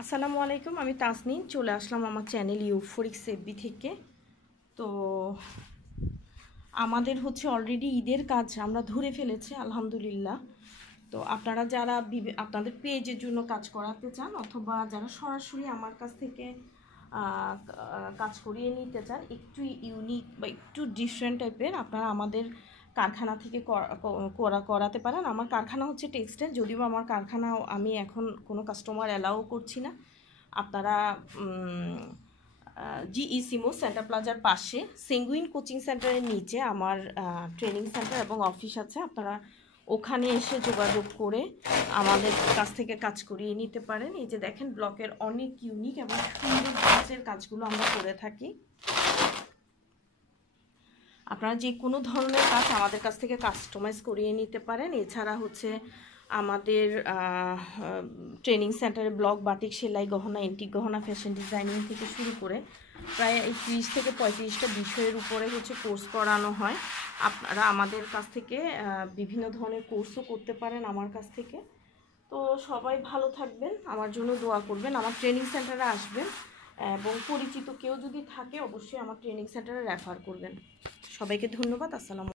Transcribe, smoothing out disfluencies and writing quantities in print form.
আসসালামু আলাইকুম, আমি তাসনিম চলে আসলাম আমার চ্যানেল ইউফোরিক সেফবি থেকে। তো আমাদের হচ্ছে অলরেডি ঈদের কাজ আমরা ধরে ফেলেছি আলহামদুলিল্লাহ। তো আপনারা যারা আপনাদের পেজের জন্য কাজ করাতে চান অথবা যারা সরাসরি আমার কাছ থেকে কাজ করিয়ে নিতে চান, একটু ইউনিক বা একটু ডিফারেন্ট টাইপের, আপনারা আমাদের কারখানা থেকে করাতে পারেন। আমার কারখানা হচ্ছে টেক্সটাইল, যদিও আমার কারখানা আমি এখন কোনো কাস্টমার অ্যালাউ করছি না। আপনারা জিই সিমো সেন্টার প্লাজার পাশে সেঙ্গুইন কোচিং সেন্টারের নিচে আমার ট্রেনিং সেন্টার এবং অফিস আছে। আপনারা ওখানে এসে যোগাযোগ করে আমাদের কাছ থেকে কাজ করিয়ে নিতে পারেন। এই যে দেখেন, ব্লকের অনেক ইউনিক এবং সুন্দর কাজের কাজগুলো আমরা করে থাকি। আপনারা যে কোনো ধরনের কাজ আমাদের কাছ থেকে কাস্টমাইজ করিয়ে নিতে পারেন। এছাড়া হচ্ছে আমাদের ট্রেনিং সেন্টারে ব্লক, বাটিক, সেলাই, গহনা, এন্টিক গহনা, ফ্যাশন ডিজাইনিং থেকে শুরু করে প্রায় 30 থেকে 35টা বিষয়ের উপরে হচ্ছে কোর্স করানো হয়। আপনারা আমাদের কাছ থেকে বিভিন্ন ধরনের কোর্সও করতে পারেন আমার কাছ থেকে। তো সবাই ভালো থাকবেন, আমার জন্য দোয়া করবেন, আমার ট্রেনিং সেন্টারে আসবেন এবং পরিচিত কেউ যদি থাকে অবশ্যই আমার ট্রেনিং সেন্টারে রেফার করবেন। সবাইকে ধন্যবাদ। আসসালামু